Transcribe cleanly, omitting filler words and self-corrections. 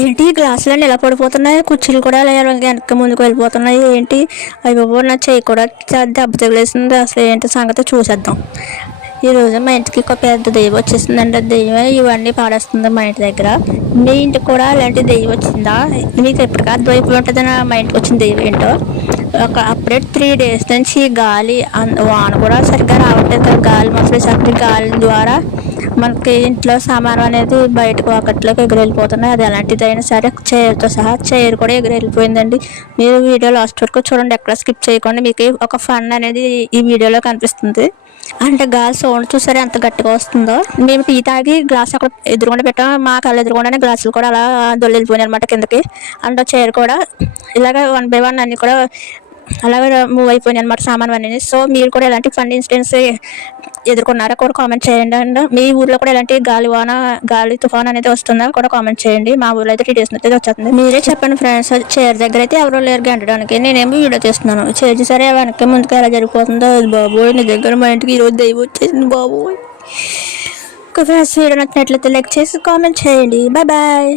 ఏంటి గ్లాసులన్నీ ఎలా పడిపోతున్నాయి, కుర్చీలు కూడా ఇలా వెనక్కి ముందుకు వెళ్ళిపోతున్నాయి ఏంటి? అయ్య బాబోయ్, నా చెయ్యి కూడా దెబ్బ తగిలేసింది. అసలు ఏంటి సంగతి చూసేద్దాం. ఈరోజు మా ఇంటికి ఒక పెద్ద దెయ్యం వచ్చేసిందండి. దెయ్యం ఇవన్నీ పాడేస్తుంది మా ఇంటి దగ్గర. మీ ఇంటికి కూడా అలాంటి దెయ్యం వచ్చిందా? మీకు ఎప్పటికీ అర్థమైపోయి ఉంటుంది మా ఇంటికి వచ్చిన దెయ్యం ఏంటో. అప్పుడే 3 days నుంచి గాలి వాన కూడా సరిగ్గా రావట్లేదు కదా. గాలి మొసలి చక్కటి గాలి ద్వారా మనకి ఇంట్లో సామాను అనేది బయటకు ఒకట్లోకి ఎగిరెళ్ళిపోతున్నాయి. అది ఎలాంటిదైనా సరే చైర్తో సహా చైర్ కూడా ఎగిరెళ్ళిపోయిందండి. మీరు వీడియో లాస్ట్ వరకు చూడండి, ఎక్కడ స్కిప్ చేయకుండా. మీకు ఒక ఫన్ అనేది ఈ వీడియోలో కనిపిస్తుంది. అంటే గాలి సౌండ్ చూసారా ఎంత గట్టిగా వస్తుందో. మేము టీ తాగి గ్లాస్ అక్కడ ఎదురుగుండా పెట్టాం. మా కళ్ళు ఎదురుగుండానే గ్లాసులు కూడా అలా దొల్లిపోయినాయి అనమాట కిందకి. అండ్ చైర్ కూడా ఇలాగ 1 by 1 అన్నీ కూడా అలాగే మూవ్ అయిపోయినాయి అనమాట సామాన్ అన్నీ. సో మీరు కూడా ఇలాంటి ఫన్ ఇన్సిడెంట్స్ ఎదుర్కొన్నారా కూడా కామెంట్ చేయండి. అండ్ మీ ఊర్లో కూడా ఇలాంటి గాలి తుఫాన్ అనేది వస్తుందా కూడా కామెంట్ చేయండి. మా ఊర్లో అయితే 3 days అయితే వచ్చేస్తుంది. మీరే చెప్పండి ఫ్రెండ్స్. చైర్ దగ్గర అయితే ఎవరో లేరు గంటడానికి, నేనేమో వీడియో తీస్తున్నాను. చైర్ సరే వెనక్కి ముందుకు ఎలా జరిగిపోతుందో. బాబోయ్, నీ దగ్గర మా ఇంటికి ఈరోజు దెయ్యం వచ్చేసింది బాబోయ్. ఒక ఫ్రెండ్స్ వీడియో నచ్చినట్లయితే లైక్ చేసి కామెంట్ చేయండి. Bye bye.